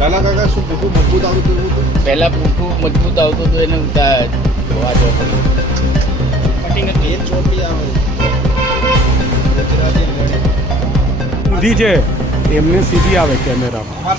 લાલા કાકા શું પૂઠું મજબૂત આવતું હતું પહેલાં પૂઠું મજબૂત આવતું હતું એને ઉતા જોવા આવે ગુજરાતી છે એમને સીધી આવે કેમેરામાં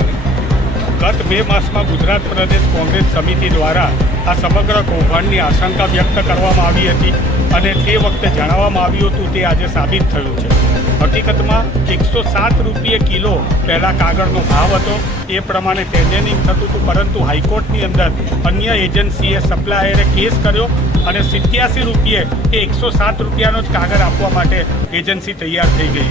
ગત બે માસમાં ગુજરાત પ્રદેશ કોંગ્રેસ સમિતિ દ્વારા આ સમગ્ર કૌભાંડની આશંકા વ્યક્ત કરવામાં આવી હતી અને તે વખતે જણાવવામાં આવ્યું હતું તે આજે સાબિત થયું છે હકીકતમાં એકસો સાત રૂપિયે કિલો પહેલાં કાગળનો ભાવ હતો એ પ્રમાણે ટેન્ડરિંગ થતું હતું પરંતુ હાઈકોર્ટની અંદર અન્ય એજન્સીએ સપ્લાયરે કેસ કર્યો અને સિત્યાસી રૂપિયે એ એકસો સાત રૂપિયાનો જ કાગળ આપવા માટે એજન્સી તૈયાર થઈ ગઈ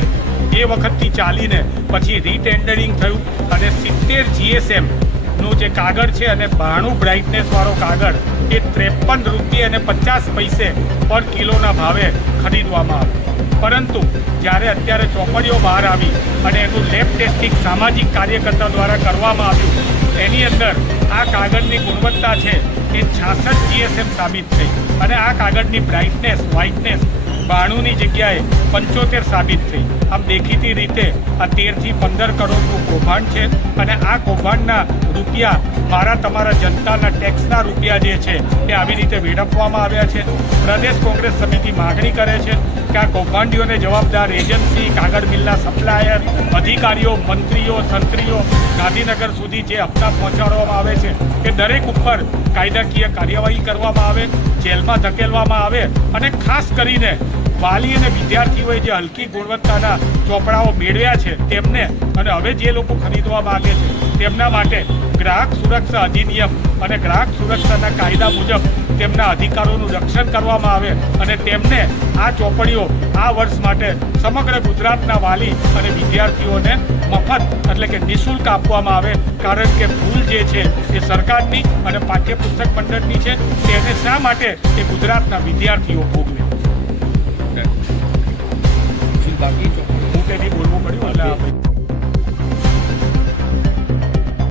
એ વખતથી ચાલીને પછી રીટેન્ડરિંગ થયું અને સિત્તેર જીએસએમનું જે કાગળ છે અને બાણું બ્રાઇટનેસવાળો કાગળ એ ત્રેપન રૂપિયા અને પચાસ પૈસે પર કિલોના ભાવે ખરીદવામાં આવ્યો પરંતુ જ્યારે અત્યારે ચોપડીઓ બહાર આવી અને એનું લેબ ટેસ્ટિંગ સામાજિક કાર્યકર્તા દ્વારા કરવામાં આવ્યું એની અંદર આ કાગળની ગુણવત્તા છે એ છાસઠ જીએસએમ સાબિત થઈ અને આ કાગળની બ્રાઇટનેસ વ્હાઇટનેસ બાણુંની જગ્યાએ પંચોતેર સાબિત થઈ આમ દેખીતી રીતે આ તેરથી પંદર કરોડનું કૌભાંડ છે અને આ કૌભાંડના રૂપિયા મારા તમારા જનતાના ટેક્સના રૂપિયા જે છે એ આવી રીતે વેડફવામાં આવ્યા છે પ્રદેશ કોંગ્રેસ સમિતિ માગણી કરે છે કે આ કૌભાંડીઓને જવાબદાર એજન્સી કાગળ મિલના સપ્લાયર અધિકારીઓ મંત્રીઓ સંત્રીઓ ગાંધીનગર સુધી જે હપ્તા પહોંચાડવામાં આવે છે એ દરેક ઉપર કાયદાકીય કાર્યવાહી કરવામાં આવે જેલમાં ધકેલવામાં આવે અને ખાસ કરીને વાલી અને વિદ્યાર્થીઓએ જે હલકી ગુણવત્તાના ચોપડાઓ મેળવ્યા છે તેમને અને હવે જે લોકો ખરીદવા માગે છે તેમના માટે ગ્રાહક સુરક્ષા અધિનિયમ અને ગ્રાહક સુરક્ષાના કાયદા મુજબ તેમના અધિકારોનું રક્ષણ કરવામાં આવે અને તેમને આ ચોપડીઓ આ વર્ષ માટે સમગ્ર ગુજરાતના વાલી અને વિદ્યાર્થીઓને મફત એટલે કે નિઃશુલ્ક આપવામાં આવે કારણ કે ભૂલ જે છે એ સરકારની અને પાઠ્યપુસ્તક મંડળની છે તેને શા માટે એ ગુજરાતના વિદ્યાર્થીઓ ભોગવે